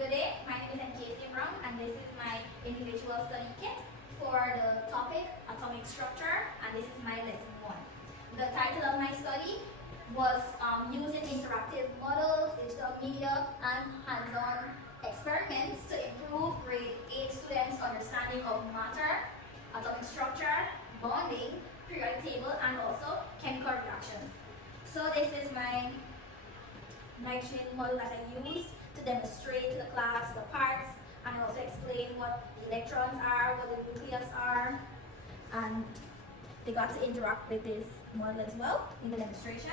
Good day, my name is Casey Brown and this is my individual study kit for the topic atomic structure, and this is my lesson 1. The title of my study was using interactive models, digital media and hands-on experiments to improve grade 8 students' understanding of matter, atomic structure, bonding, periodic table and also chemical reactions. So this is my nitrogen model that I used to demonstrate to the class the parts, and I also explain what the electrons are, what the nucleus are, and they got to interact with this model as well in the demonstration.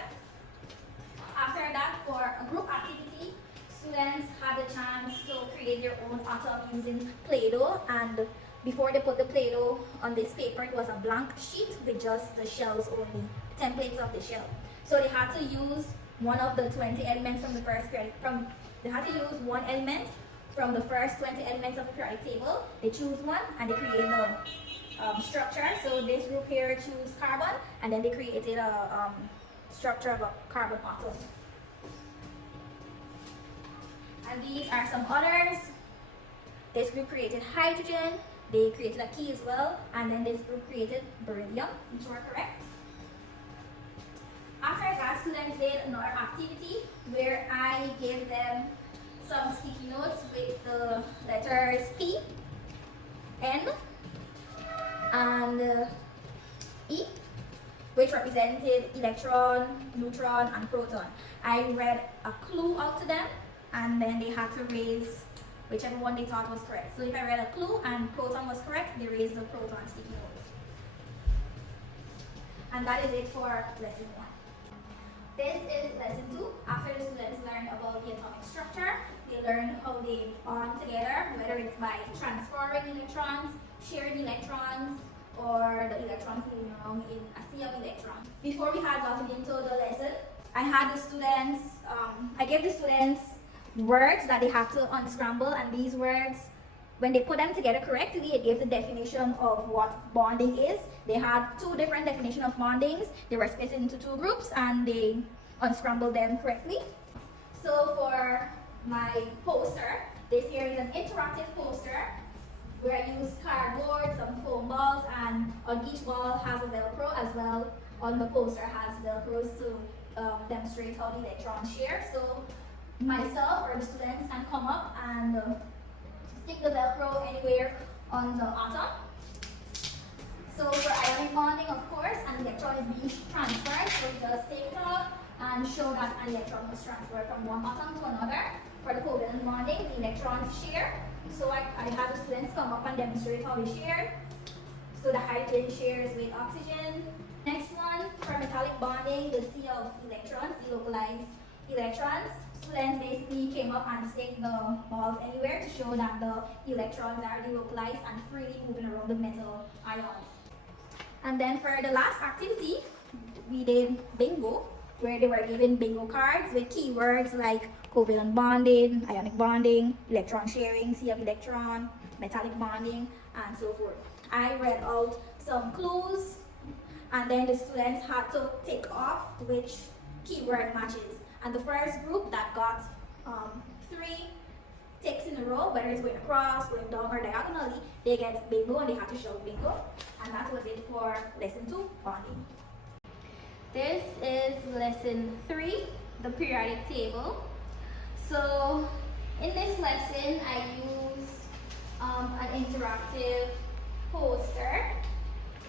After that, for a group activity, students had the chance to create their own atom using Play-Doh, and before they put the Play-Doh on this paper, it was a blank sheet with just the shells only, templates of the shell. So they had to use one of the 20 elements from the first periodic, they had to use one element from the first 20 elements of the periodic table. They choose one and they create the structure. So this group here choose carbon, and then they created a structure of a carbon atom. And these are some others. This group created hydrogen, they created a key as well, and then this group created beryllium, which were correct. After that, students did another activity where I gave them some sticky notes with the letters P, N, and E, which represented electron, neutron, and proton. I read a clue out to them, and then they had to raise whichever one they thought was correct. So if I read a clue and proton was correct, they raised the proton sticky note. And that is it for lesson 1. This is lesson 2. After the students learn about the atomic structure, they learn how they bond together, whether it's by transferring electrons, sharing electrons, or the electrons moving around in a sea of electrons. Before we had gotten into the lesson, I had the students, I gave the students words that they had to unscramble, and these words, when they put them together correctly, it gave the definition of what bonding is. They had 2 different definitions of bondings. They were split into 2 groups and they unscrambled them correctly. So for my poster, this here is an interactive poster where I use cardboard, some foam balls, and on each ball has a Velcro as well. On the poster has Velcros to demonstrate how the electrons share. So myself or the students can come up and stick the Velcro anywhere on the atom. So for ionic bonding, of course, an electron is being transferred, so we just take it off and show that an electron was transferred from one atom to another. For the covalent bonding, the electrons share. So I had the students come up and demonstrate how they share. So the hydrogen shares with oxygen. Next one, for metallic bonding, the sea of electrons, delocalized electrons. Students basically came up and stick the balls anywhere to show that the electrons are delocalized and freely moving around the metal ions. And then for the last activity, we did bingo, where they were given bingo cards with keywords like covalent bonding, ionic bonding, electron sharing, sea of electron, metallic bonding, and so forth. I read out some clues, and then the students had to tick off which keyword matches. And the first group that got 3 ticks in a row, whether it's going across, going down, or diagonally, they get bingo and they have to show bingo. And that was it for lesson 2, bonding. This is lesson 3, the periodic table. So in this lesson, I used an interactive poster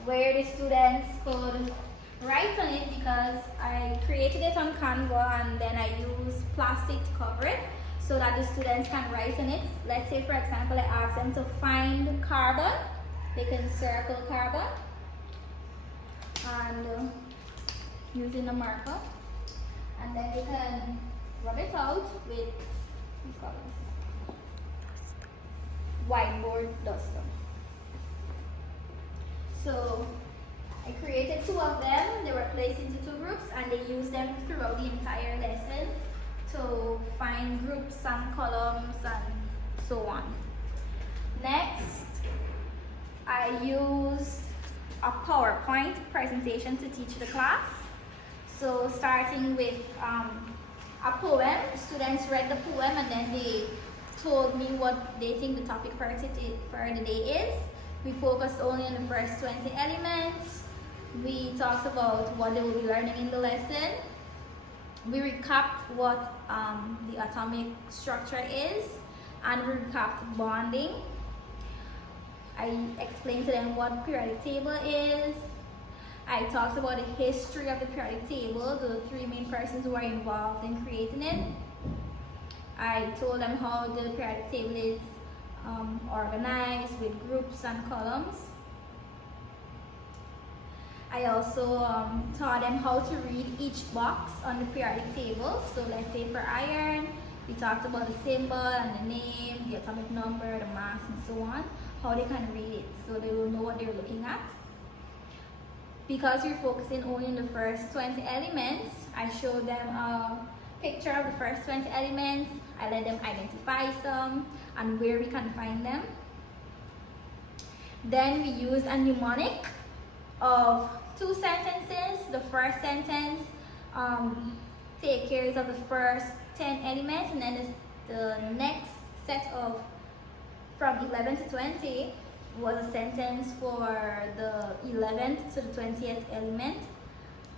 where the students could write on it, because I created it on Canva and then I used plastic to cover it so that the students can write on it. Let's say, for example, I ask them to find carbon. They can circle carbon and using a marker, and then they can rub it out with whiteboard duster. So I created 2 of them. They were placed into 2 groups and they used them throughout the entire lesson to find groups and columns and so on. Next, I used a PowerPoint presentation to teach the class. So starting with a poem, students read the poem and then they told me what they think the topic for the day is. We focused only on the first 20 elements. We talked about what they will be learning in the lesson. We recapped what the atomic structure is, and we recapped bonding. I explained to them what periodic table is. I talked about the history of the periodic table, the three main persons who are involved in creating it. I told them how the periodic table is organized with groups and columns. I also taught them how to read each box on the periodic table. So let's say for iron, we talked about the symbol and the name, the atomic number, the mass, and so on, how they can read it so they will know what they're looking at. Because we're focusing only on the first 20 elements, I showed them a picture of the first 20 elements. I let them identify some and where we can find them. Then we use a mnemonic of 2 sentences. The first sentence take care of the first 10 elements, and then the next set of from 11 to 20 was a sentence for the 11th to the 20th element.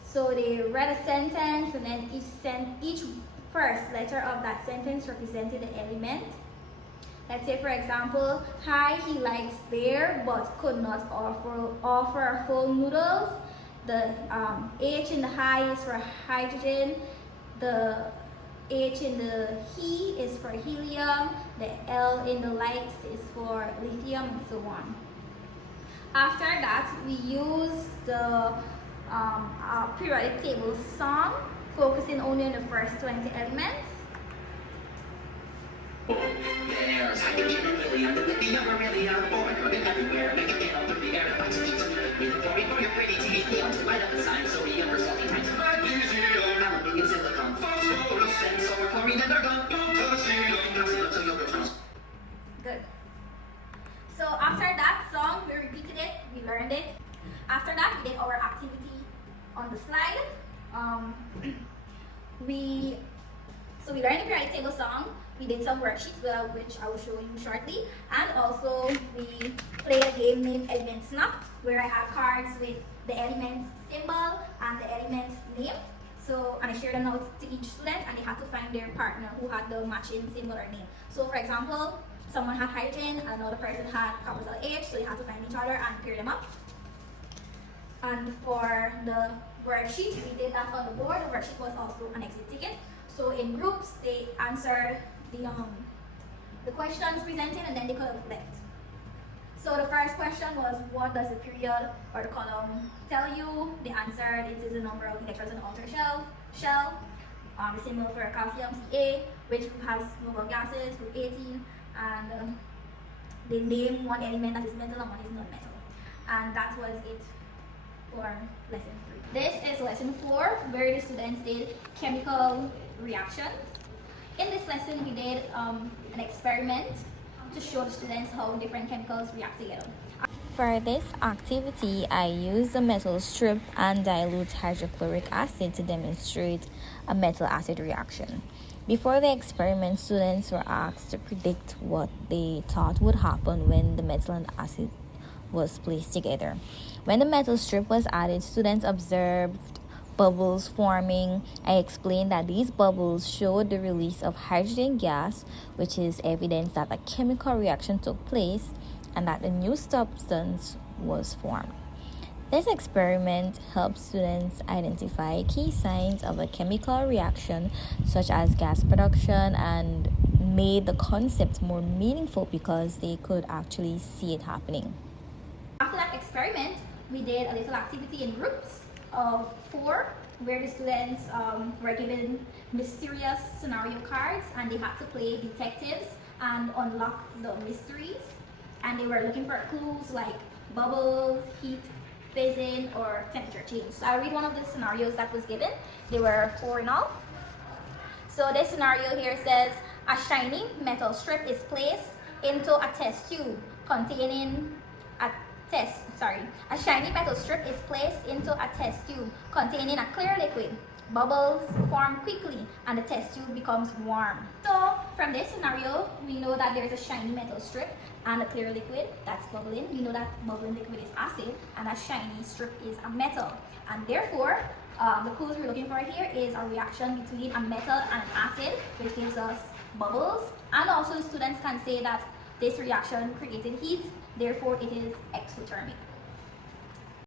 So they read a sentence, and then each first letter of that sentence represented the element. Let's say, for example, hi, he likes bear but could not offer full noodles. The H in the hi is for hydrogen. The H in the he is for helium. The L in the likes is for lithium, and so on. After that, we use the periodic table song, focusing only on the first 20 elements. There's hydrogen and helium, but we never really are born. Rubbing everywhere, make a candle through the air. Oxygen, some before your pretty teeth. We want to light up the sign, sodium for salty times. Magnesium, aluminum, silicon, phosphorus, and sulfur, chlorine, and argon, potassium, calcium, so yogurt trans. Good. So after that song, we repeated it, we learned it. After that, we did our activity on the slide. We learned the periodic table song. We did some worksheets, which I will show you shortly. And also, we played a game named Element Snap, where I have cards with the element's symbol and the element's name. So, and I shared them out to each student, and they had to find their partner who had the matching symbol or name. So, for example, someone had hydrogen, another person had capital H, so they had to find each other and pair them up. And for the worksheet, we did that on the board. The worksheet was also an exit ticket. So in groups, they answered the questions presented, and then they could have left. So the first question was, what does the period or the column tell you? They answered, it is the number of electrons in the outer shell. The symbol for calcium, Ca, which has noble gases, group 18, and they name one element that is metal and one is non-metal. And that was it for lesson 3. This is lesson 4, where the students did chemical reactions. In this lesson, we did an experiment to show the students how different chemicals react together. For this activity, I used a metal strip and dilute hydrochloric acid to demonstrate a metal-acid reaction. Before the experiment, students were asked to predict what they thought would happen when the metal and acid was placed together. When the metal strip was added, students observed bubbles forming. I explained that these bubbles showed the release of hydrogen gas, which is evidence that a chemical reaction took place and that a new substance was formed. This experiment helped students identify key signs of a chemical reaction, such as gas production, and made the concept more meaningful because they could actually see it happening. After that experiment, we did a little activity in groups of 4, where the students were given mysterious scenario cards, and they had to play detectives and unlock the mysteries. And they were looking for clues like bubbles, heat, fizzing, or temperature change. So I'll read one of the scenarios that was given. There were 4 in all. So this scenario here says, a shiny metal strip is placed into a test tube containing a shiny metal strip is placed into a test tube containing a clear liquid. bubbles form quickly and the test tube becomes warm. So from this scenario, we know that there is a shiny metal strip and a clear liquid that's bubbling. We know that bubbling liquid is acid and that shiny strip is a metal. And therefore, the clues we're looking for here is a reaction between a metal and an acid, which gives us bubbles. And also students can say that this reaction created heat, therefore it is exothermic.